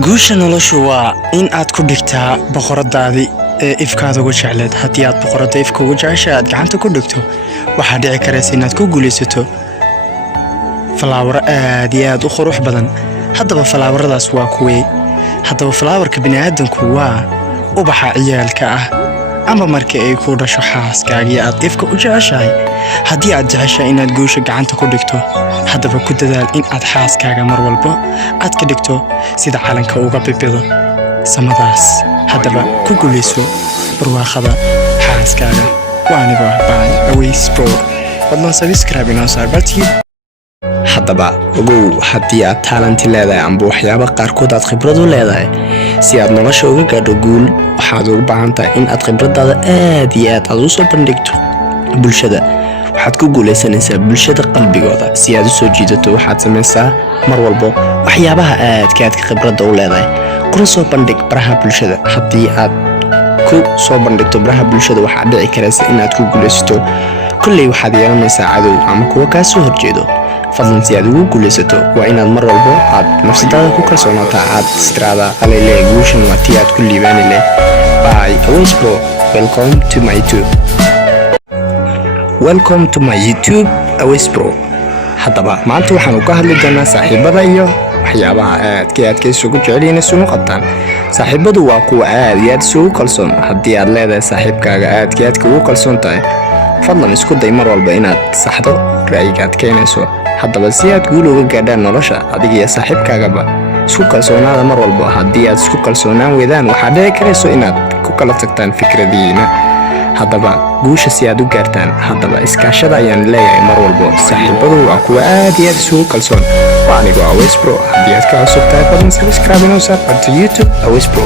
guusha noloshu waa in aad ku dhigtaa boqoradaadii ifkaada ugu jecleed. haddii aad boqorada ifka ugu jecesha aad gacanta ku dhigto waxaa dhici karaysa inaad ku guulaysato falaawaro aad iyo aad u qurux badan. haddaba falaawaradaas waa kuwee? haddaba falaawarka bini'aadanku waa ubaxa ciyaalka ah ama markii ay ku dhasho xaaskaagii aad ifka u jeceshahay. haddii aad jeceshahay inaad guusha gacanta ku dhigto haddaba ku dadaal in aad xaaskaaga mar walba aad ka dhigto sida calanka uga bibido samadaas. haddaba ku guulayso barwaaqada xaaskaaga. waa anigoo ah Baay Aways Pro. fadlan subscribe inoo saar bartii. haddaba ogow, haddii aad talenti leedahay amba waxyaabo qaarkood aad khibrad u leedahay si aad nolosha uga gaadho guul, waxaad ugu baahan tahay in aad khibradaada aad iyo aad u soo bandhigto bulshada. waxaad ku guulaysanaysaa bulshada qalbigooda. si aad u soo jiidato waxaad samaysaa mar walba waxyaabaha aadka khibradda u leedahay kuna soo bandhig baraha bulshada. haddii aad ku soo bandhigto baraha bulshada waxaa dhici karaysa inaad ku guulaysato. kulley waxaad yeelanaysaa cadow ama kuwa kaa soo horjeedo. fadlan si aad ugu guulaysato waa inaad mar walba aad nafsadaada ku kalsoonaataa. aad istiraada alele guushan waa tii aad ku liibaani leh. Baay Aways Pro. Welcome to my YouTube Aways Pro. haddaba maanta waxaanu ka hadli doonaa saaxiibada iyo waxyaabaha aadka isugu jeceliin isugu qabtaan. saaxiibadu waa kuwa aad iyo aad isugu kalsoon. haddii aad leedahay saaxiibkaaga aadka ugu kalsoon tahay, fadlan isku day mar walba inaad saxdo ra'yiga aad keenayso. haddaba si aad guul uga gaadhaan nolosha, adiga iyo saaxiibkaagaba isku kalsoonaada mar walba. haddii aad isku kalsoonaan weydaan waxaa dhici karayso inaad ku kala tagtaan fikradiina. haddaba guusha si aad u gaartaan, haddaba iskaashada ayaan leeyahay mar walba. saaxiibadu waa kuwa aad iyo aad isugu kalsoon. waa anigoo Aways Pro. haddii aad ka cusub tahay fadlan subscribe inoo saar barta YouTube Aways Pro.